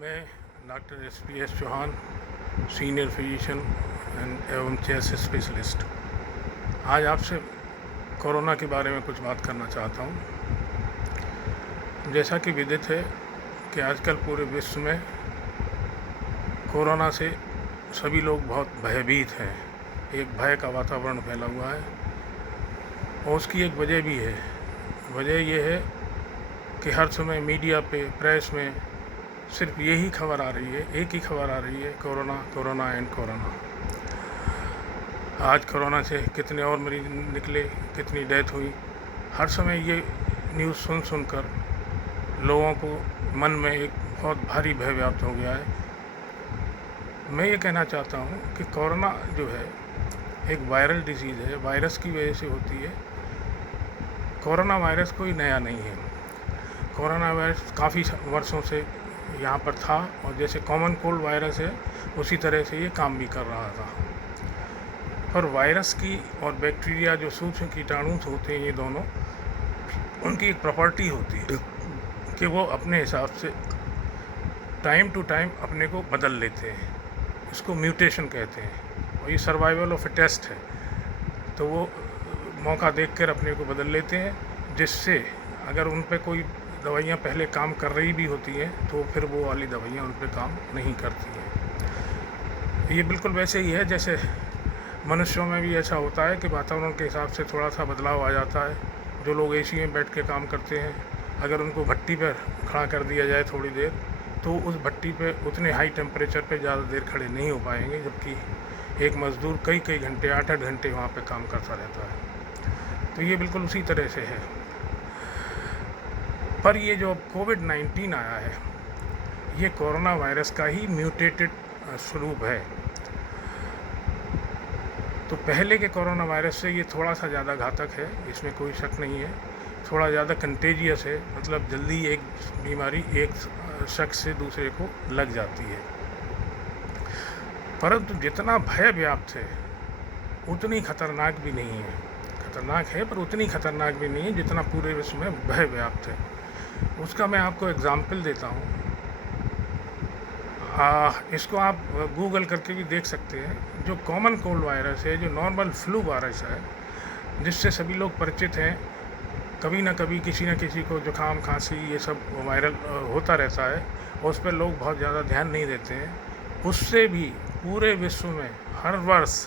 मैं doctor S Chauhan, senior physician एवं chest specialist, आज आपसे कोरोना के बारे में कुछ बात करना चाहता हूँ। जैसा कि विदित है कि आजकल पूरे विश्व में कोरोना से सभी लोग बहुत भयभीत हैं। एक भय का वातावरण फैला हुआ है और उसकी एक वजह भी है। वजह यह है कि हर समय मीडिया पे, प्रेस में सिर्फ यही खबर आ रही है, एक ही खबर आ रही है, कोरोना कोरोना एंड कोरोना। आज कोरोना से कितने और मरीज निकले, कितनी डेथ हुई, हर समय ये न्यूज़ सुनकर लोगों को मन में एक बहुत भारी भय व्याप्त हो गया है। मैं ये कहना चाहता हूँ कि कोरोना जो है एक वायरल डिजीज़ है, वायरस की वजह से होती है। कोरोना वायरस कोई नया नहीं है। कोरोना वायरस काफ़ी वर्षों से यहाँ पर था और जैसे कॉमन कोल्ड वायरस है उसी तरह से ये काम भी कर रहा था। पर वायरस की और बैक्टीरिया जो सूक्ष्म कीटाणु होते हैं, ये दोनों, उनकी एक प्रॉपर्टी होती है कि वो अपने हिसाब से टाइम टू टाइम अपने को बदल लेते हैं। इसको म्यूटेशन कहते हैं और ये सर्वाइवल ऑफ फिटेस्ट है। तो वो मौका देखकर अपने को बदल लेते हैं, जिससे अगर उन पे कोई दवाइयाँ पहले काम कर रही भी होती हैं तो फिर वो वाली दवाइयाँ उन पे काम नहीं करती हैं। ये बिल्कुल वैसे ही है जैसे मनुष्यों में भी ऐसा होता है कि वातावरण के हिसाब से थोड़ा सा बदलाव आ जाता है। जो लोग एसी में बैठ के काम करते हैं, अगर उनको भट्टी पर खड़ा कर दिया जाए थोड़ी देर, तो उस भट्टी पे उतने हाई टेम्परेचर पे ज़्यादा देर खड़े नहीं हो पाएंगे, जबकि एक मज़दूर कई घंटे, 8-8 घंटे वहाँ पे काम करता रहता है। तो ये बिल्कुल उसी तरह से है। पर ये जो कोविड-19 आया है, ये कोरोना वायरस का ही म्यूटेटेड स्वरूप है। तो पहले के कोरोना वायरस से ये थोड़ा सा ज़्यादा घातक है, इसमें कोई शक नहीं है। थोड़ा ज़्यादा कंटेजियस है, मतलब जल्दी एक बीमारी एक शख्स से दूसरे को लग जाती है। परंतु जितना भय व्याप्त है उतनी खतरनाक भी नहीं है। खतरनाक है पर उतनी खतरनाक भी नहीं है जितना पूरे विश्व में भय व्याप्त है। उसका मैं आपको एग्जाम्पल देता हूँ। इसको आप गूगल करके भी देख सकते हैं। जो कॉमन कोल्ड वायरस है, जो नॉर्मल फ्लू वायरस है, जिससे सभी लोग परिचित हैं, कभी ना कभी किसी न किसी को जुकाम, खांसी, ये सब वायरल होता रहता है और उस पर लोग बहुत ज़्यादा ध्यान नहीं देते हैं। उससे भी पूरे विश्व में हर वर्ष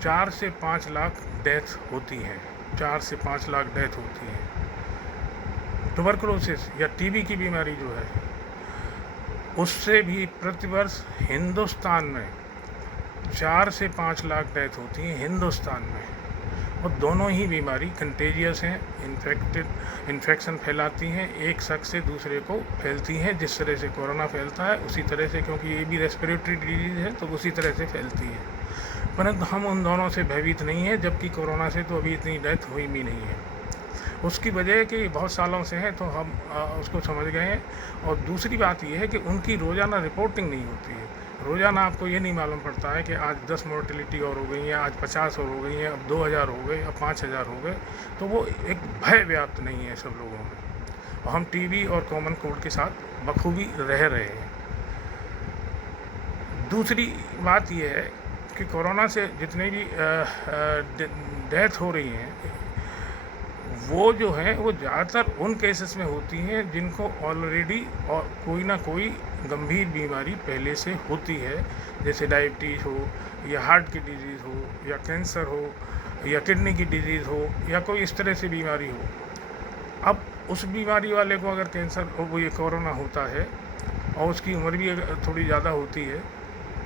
4 से 5 लाख डेथ होती हैं। 4 से 5 लाख डेथ होती हैं। ट्यूबरकुलोसिस या टीबी की बीमारी जो है, उससे भी प्रतिवर्ष हिंदुस्तान में 4 से 5 लाख डेथ होती हैं हिंदुस्तान में। और दोनों ही बीमारी कंटेजियस हैं, इन्फेक्शन फैलाती हैं, एक शख्स से दूसरे को फैलती हैं। जिस तरह से कोरोना फैलता है उसी तरह से, क्योंकि ये भी रेस्पिरेटरी डिजीज़ है, तो उसी तरह से फैलती है। परंतु हम उन दोनों से भयभीत नहीं हैं, जबकि कोरोना से तो अभी इतनी डेथ हुई भी नहीं है। उसकी वजह कि बहुत सालों से है, तो हम उसको समझ गए हैं। और दूसरी बात यह है कि उनकी रोज़ाना रिपोर्टिंग नहीं होती है। रोज़ाना आपको ये नहीं मालूम पड़ता है कि आज 10 मोर्टेलिटी और हो गई हैं, आज 50 और हो गई हैं, अब 2000 हो गए, अब 5000 हो गए। तो वो एक भय व्याप्त नहीं है सब लोगों में। और हम टीबी और कॉमन कोल्ड के साथ बखूबी रह रहे हैं। दूसरी बात यह है कि कोरोना से जितने भी डेथ हो रही हैं, वो जो है वो ज़्यादातर उन केसेस में होती हैं जिनको ऑलरेडी और कोई ना कोई गंभीर बीमारी पहले से होती है, जैसे डायबिटीज़ हो या हार्ट की डिजीज़ हो या कैंसर हो या किडनी की डिजीज़ हो या कोई इस तरह से बीमारी हो। अब उस बीमारी वाले को अगर कैंसर वो ये कोरोना होता है और उसकी उम्र भी थोड़ी ज़्यादा होती है,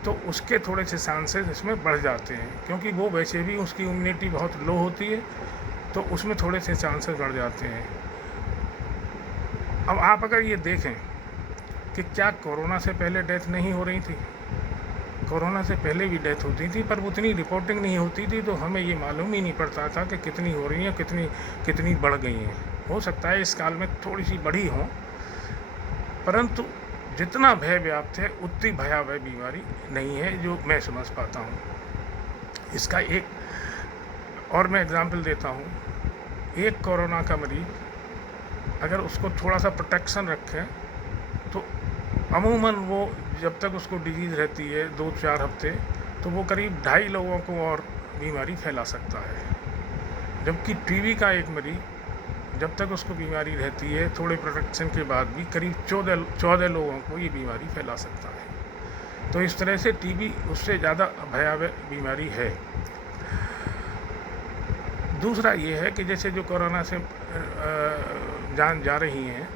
तो उसके थोड़े से चांसेस इसमें बढ़ जाते हैं, क्योंकि वो वैसे भी उसकी इम्यूनिटी बहुत लो होती है, तो उसमें थोड़े से चांसेस बढ़ जाते हैं। अब आप अगर ये देखें कि क्या कोरोना से पहले डेथ नहीं हो रही थी? कोरोना से पहले भी डेथ होती थी, पर उतनी रिपोर्टिंग नहीं होती थी, तो हमें ये मालूम ही नहीं पड़ता था कि कितनी हो रही हैं, कितनी बढ़ गई हैं। हो सकता है इस काल में थोड़ी सी बढ़ी हों, परंतु जितना भय व्याप्त है उतनी भयावह बीमारी नहीं है, जो मैं समझ पाता हूँ। इसका एक और मैं एग्जाम्पल देता हूँ। एक कोरोना का मरीज अगर उसको थोड़ा सा प्रोटेक्शन रखें तो अमूमन वो जब तक उसको डिजीज़ रहती है 2-4 हफ्ते, तो वो करीब 2.5 लोगों को और बीमारी फैला सकता है। जबकि टीबी का एक मरीज़ जब तक उसको बीमारी रहती है, थोड़े प्रोटेक्शन के बाद भी करीब 14 लोगों को ये बीमारी फैला सकता है। तो इस तरह से टीबी उससे ज़्यादा भयावह बीमारी है। दूसरा ये है कि जैसे जो कोरोना से जान जा रही हैं,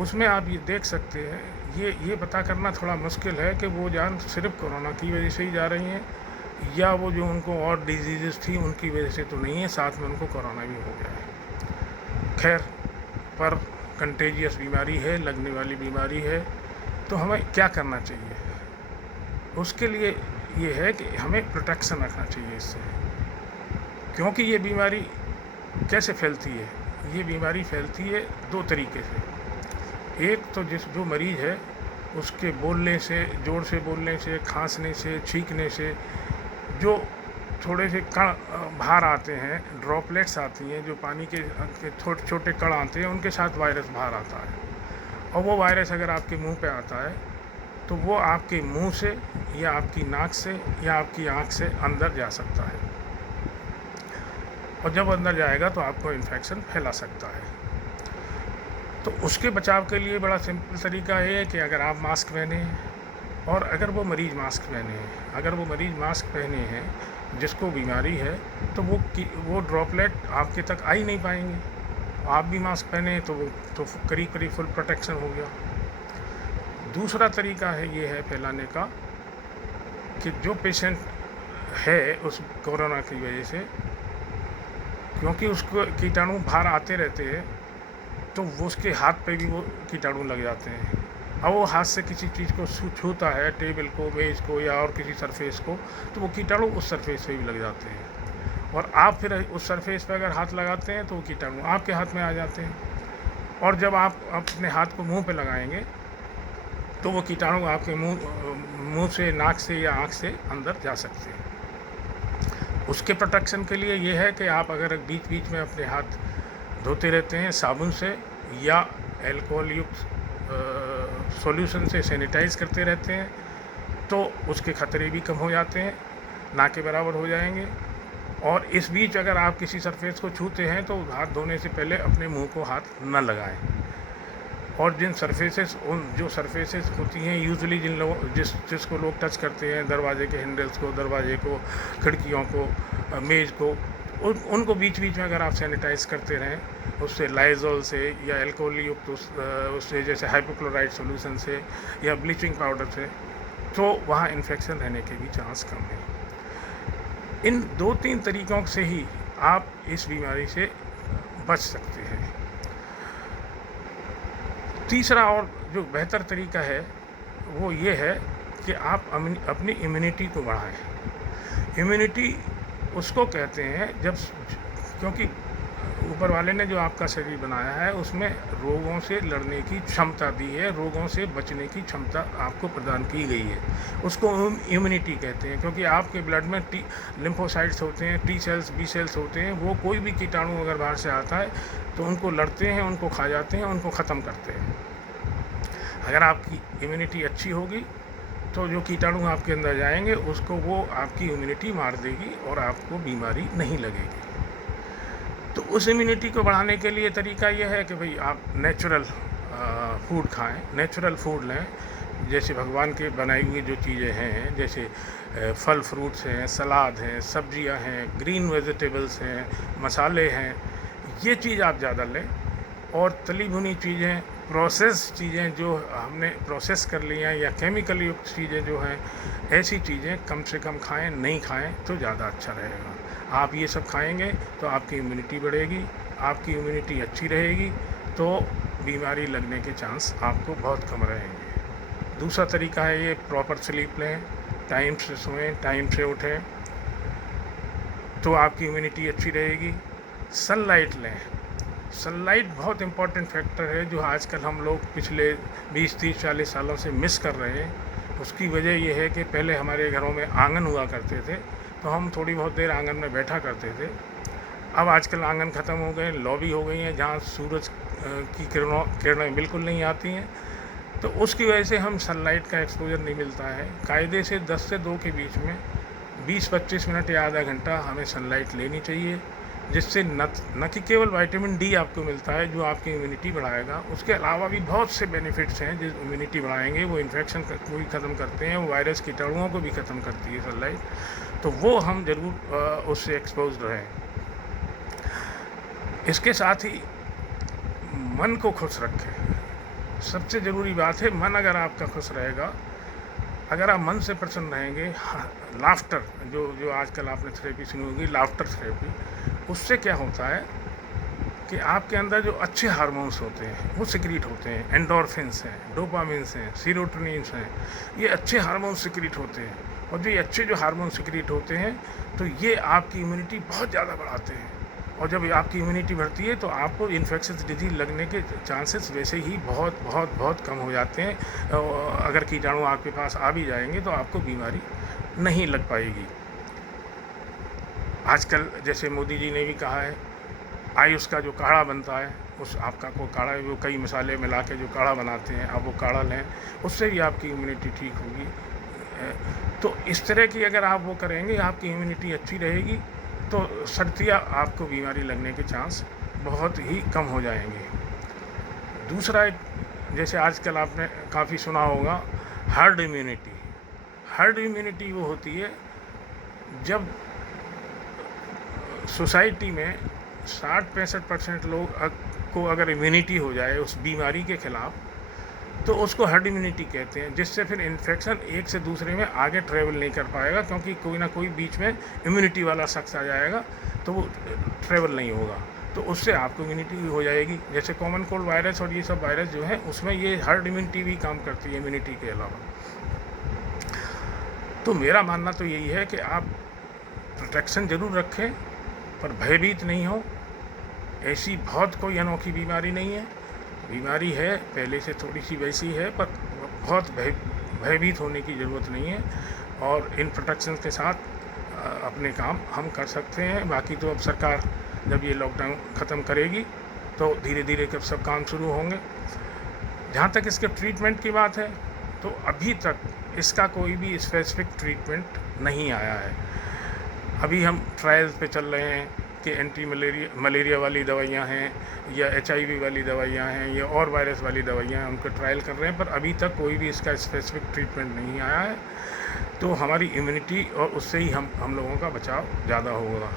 उसमें आप ये देख सकते हैं, ये पता करना थोड़ा मुश्किल है कि वो जान सिर्फ कोरोना की वजह से ही जा रही हैं या वो जो उनको और डिजीज़ थी उनकी वजह से तो नहीं है, साथ में उनको कोरोना भी हो गया है। खैर, पर कंटेजियस बीमारी है, लगने वाली बीमारी है, तो हमें क्या करना चाहिए? उसके लिए ये है कि हमें प्रोटेक्शन रखना चाहिए इससे, क्योंकि ये बीमारी कैसे फैलती है? ये बीमारी फैलती है 2 तरीके से। एक तो जो मरीज़ है उसके बोलने से, ज़ोर से बोलने से, खांसने से, छींकने से जो थोड़े से कण बाहर आते हैं, ड्रॉपलेट्स आती हैं, जो पानी के छोटे छोटे कण आते हैं, उनके साथ वायरस बाहर आता है। और वो वायरस अगर आपके मुंह पे आता है तो वो आपके मुंह से या आपकी नाक से या आपकी आँख से अंदर जा सकता है, और जब अंदर जाएगा तो आपको इन्फेक्शन फैला सकता है। तो उसके बचाव के लिए बड़ा सिंपल तरीका है कि अगर आप मास्क पहने हैं और अगर वो मरीज़ मास्क पहने हैं जिसको बीमारी है, तो वो ड्रॉपलेट आपके तक आ ही नहीं पाएंगे। आप भी मास्क पहने तो वो तो करीब फुल प्रोटेक्शन हो गया। दूसरा तरीका ये है फैलाने का कि जो पेशेंट है उस कोरोना की वजह से, क्योंकि उसको कीटाणु बाहर आते रहते हैं, तो वो उसके हाथ पे भी वो कीटाणु लग जाते हैं। अब वो हाथ से किसी चीज़ को छूता है, टेबल को, मेज को या और किसी सरफेस को, तो वो कीटाणु उस सरफेस पे भी लग जाते हैं, और आप फिर उस सरफेस पे अगर हाथ लगाते हैं तो वो कीटाणु आपके हाथ में आ जाते हैं। और जब आप अपने हाथ को मुंह पे लगाएंगे तो वो कीटाणु आपके मुंह से, नाक से या आँख से अंदर जा सकते हैं। उसके प्रोटेक्शन के लिए ये है कि आप अगर बीच बीच में अपने हाथ धोते रहते हैं साबुन से या अल्कोहल युक्त सॉल्यूशन से सैनिटाइज़ करते रहते हैं, तो उसके खतरे भी कम हो जाते हैं, ना के बराबर हो जाएंगे। और इस बीच अगर आप किसी सरफेस को छूते हैं तो हाथ धोने से पहले अपने मुंह को हाथ न लगाएं। और जो सरफेसेस होती हैं यूजुअली जिसको लोग टच करते हैं, दरवाजे के हैंडल्स को, दरवाजे को, खिड़कियों को, मेज़ को, उनको बीच बीच में अगर आप सैनिटाइज़ करते रहें उससे, लाइजोल से या अल्कोहल युक्त उससे, जैसे हाइपोक्लोराइड सॉल्यूशन से या ब्लीचिंग पाउडर से, तो वहाँ इन्फेक्शन रहने के भी चांस कम है। इन 2-3 तरीक़ों से ही आप इस बीमारी से बच सकते हैं। तीसरा और जो बेहतर तरीका है वो ये है कि आप अपनी इम्यूनिटी को बढ़ाएं। इम्यूनिटी उसको कहते हैं क्योंकि ऊपर वाले ने जो आपका शरीर बनाया है उसमें रोगों से लड़ने की क्षमता दी है, रोगों से बचने की क्षमता आपको प्रदान की गई है, उसको इम्यूनिटी कहते हैं। क्योंकि आपके ब्लड में लिम्फोसाइट्स होते हैं, टी सेल्स, बी सेल्स होते हैं, वो कोई भी कीटाणु अगर बाहर से आता है तो उनको लड़ते हैं, उनको खा जाते हैं, उनको ख़त्म करते हैं। अगर आपकी इम्यूनिटी अच्छी होगी तो जो कीटाणु आपके अंदर जाएंगे उसको वो आपकी इम्यूनिटी मार देगी और आपको बीमारी नहीं लगेगी। तो उस इम्यूनिटी को बढ़ाने के लिए तरीका यह है कि भाई आप नेचुरल फूड खाएं, नेचुरल फूड लें। जैसे भगवान के बनाई हुई जो चीज़ें हैं, जैसे फल फ्रूट्स हैं, सलाद हैं, सब्जियां हैं, ग्रीन वेजिटेबल्स हैं, मसाले हैं, ये चीज़ आप ज़्यादा लें। और तली भुनी चीज़ें, प्रोसेस चीज़ें जो हमने प्रोसेस कर ली हैं या केमिकल युक्त चीज़ें जो हैं, ऐसी चीज़ें कम से कम खाएं, नहीं खाएं तो ज़्यादा अच्छा रहेगा। आप ये सब खाएंगे तो आपकी इम्यूनिटी बढ़ेगी, आपकी इम्यूनिटी अच्छी रहेगी, तो बीमारी लगने के चांस आपको बहुत कम रहेंगे। दूसरा तरीका है ये प्रॉपर स्लीप लें, टाइम से सोएं, टाइम से उठें, तो आपकी इम्यूनिटी अच्छी रहेगी। सनलाइट लें, सनलाइट बहुत इम्पॉर्टेंट फैक्टर है जो आजकल हम लोग पिछले 20, 30, 40 सालों से मिस कर रहे हैं। उसकी वजह यह है कि पहले हमारे घरों में आंगन हुआ करते थे, तो हम थोड़ी बहुत देर आंगन में बैठा करते थे। अब आजकल आंगन ख़त्म हो गए, लॉबी हो गई हैं जहाँ सूरज की किरणें बिल्कुल नहीं आती हैं, तो उसकी वजह से हम सनलाइट का एक्सपोजर नहीं मिलता है। कायदे से 10 से 2 के बीच में 20-25 मिनट या आधा घंटा हमें सनलाइट लेनी चाहिए, जिससे न कि केवल विटामिन डी आपको मिलता है जो आपकी इम्यूनिटी बढ़ाएगा, उसके अलावा भी बहुत से बेनिफिट्स हैं जो इम्यूनिटी बढ़ाएंगे। वो इन्फेक्शन को भी ख़त्म करते हैं, वो वायरस कीटाणुओं को भी ख़त्म करती है सनलाइट। तो वो हम ज़रूर उससे एक्सपोज रहें। इसके साथ ही मन को खुश रखें। सबसे ज़रूरी बात है, मन अगर आपका खुश रहेगा, अगर आप मन से प्रसन्न रहेंगे, लाफ्टर जो आजकल आपने थेरेपी सुनी होगी, लाफ्टर थेरेपी, उससे क्या होता है कि आपके अंदर जो अच्छे हार्मोन्स होते हैं वो सिक्रीट होते हैं। एंडोर्फिन्स हैं, डोपामिन्स हैं, सीरोटोनिन्स हैं, ये अच्छे हार्मोन्स सिक्रीट होते हैं। और जो ये अच्छे जो हार्मोन सिक्रीट होते हैं तो ये आपकी इम्यूनिटी बहुत ज़्यादा बढ़ाते हैं। और जब आपकी इम्यूनिटी बढ़ती है तो आपको इन्फेक्शस डिजीज लगने के चांसेस वैसे ही बहुत बहुत बहुत कम हो जाते हैं। अगर कीटाणु आपके पास आ भी जाएंगे तो आपको बीमारी नहीं लग पाएगी। आजकल जैसे मोदी जी ने भी कहा है, आयुष का जो काढ़ा बनता है, उस आपका को काढ़ा वो कई मसाले मिला के जो काढ़ा बनाते हैं, आप वो काढ़ा लें, उससे भी आपकी इम्यूनिटी ठीक होगी। तो इस तरह की अगर आप वो करेंगे, आपकी इम्यूनिटी अच्छी रहेगी, तो सर्दियाँ आपको बीमारी लगने के चांस बहुत ही कम हो जाएंगे। दूसरा एक, जैसे आजकल आपने काफ़ी सुना होगा, हर्ड इम्यूनिटी। हर्ड इम्यूनिटी वो होती है जब सोसाइटी में 60-65% लोग को अगर इम्यूनिटी हो जाए उस बीमारी के ख़िलाफ़, तो उसको हर्ड इम्यूनिटी कहते हैं, जिससे फिर इन्फेक्शन एक से दूसरे में आगे ट्रेवल नहीं कर पाएगा, क्योंकि कोई ना कोई बीच में इम्यूनिटी वाला शख्स आ जाएगा तो वो ट्रेवल नहीं होगा, तो उससे आपको इम्यूनिटी भी हो जाएगी। जैसे कॉमन कोल्ड वायरस और ये सब वायरस जो है, उसमें ये हर्ड इम्यूनिटी भी काम करती है इम्यूनिटी के अलावा। तो मेरा मानना तो यही है कि आप प्रोटेक्शन ज़रूर रखें, पर भयभीत नहीं हो। ऐसी बहुत कोई अनोखी बीमारी नहीं है, बीमारी है पहले से थोड़ी सी वैसी है, पर बहुत भयभीत होने की ज़रूरत नहीं है। और इन प्रोटेक्शन के साथ अपने काम हम कर सकते हैं। बाकी तो अब सरकार जब ये लॉकडाउन ख़त्म करेगी तो धीरे धीरे कब सब काम शुरू होंगे। जहाँ तक इसके ट्रीटमेंट की बात है, तो अभी तक इसका कोई भी स्पेसिफिक ट्रीटमेंट नहीं आया है। अभी हम ट्रायल्स पे चल रहे हैं कि एंटी मलेरिया वाली दवाइयाँ हैं, या HIV वाली दवाइयाँ हैं, या और वायरस वाली दवाइयाँ हैं, उनको ट्रायल कर रहे हैं, पर अभी तक कोई भी इसका स्पेसिफिक ट्रीटमेंट नहीं आया है। तो हमारी इम्यूनिटी और उससे ही हम लोगों का बचाव ज़्यादा होगा।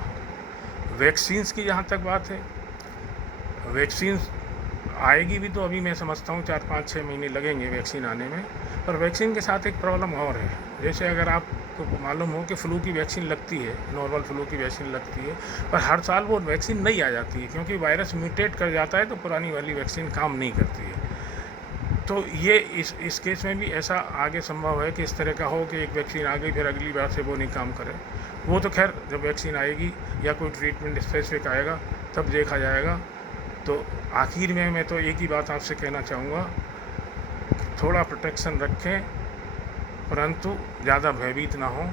वैक्सीन्स की जहाँ तक बात है, वैक्सीन्स आएगी भी, तो अभी मैं समझता हूँ 4-5-6 महीने लगेंगे वैक्सीन आने में। पर वैक्सीन के साथ एक प्रॉब्लम और है, जैसे अगर आपको मालूम हो कि फ्लू की वैक्सीन लगती है, नॉर्मल फ्लू की वैक्सीन लगती है, पर हर साल वो वैक्सीन नहीं आ जाती है, क्योंकि वायरस म्यूटेट कर जाता है, तो पुरानी वाली वैक्सीन काम नहीं करती है। तो ये इस केस में भी ऐसा आगे संभव है कि इस तरह का हो कि एक वैक्सीन आ गई, फिर अगली बार से वो नहीं काम करे। वो तो खैर जब वैक्सीन आएगी या कोई ट्रीटमेंट स्पेसिफिक आएगा तब देखा जाएगा। तो आखिर में मैं तो एक ही बात आपसे कहना चाहूँगा, थोड़ा प्रोटेक्शन रखें, परंतु ज़्यादा भयभीत ना हो।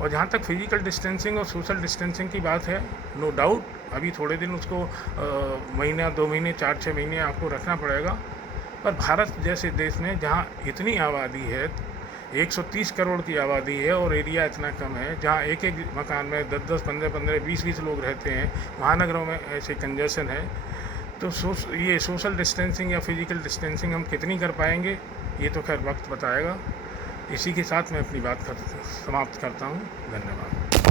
और जहाँ तक फिजिकल डिस्टेंसिंग और सोशल डिस्टेंसिंग की बात है, नो डाउट अभी थोड़े दिन उसको महीना 2 महीने 4-6 महीने आपको रखना पड़ेगा। पर भारत जैसे देश में जहाँ इतनी आबादी है, 130 करोड़ की आबादी है, और एरिया इतना कम है, जहाँ एक एक मकान में 10-10, 15-15, 20-20 लोग रहते हैं, महानगरों में ऐसे कंजेशन है, तो ये सोशल डिस्टेंसिंग या फिजिकल डिस्टेंसिंग हम कितनी कर पाएंगे, ये तो खैर वक्त बताएगा। इसी के साथ मैं अपनी बात समाप्त करता हूँ। धन्यवाद।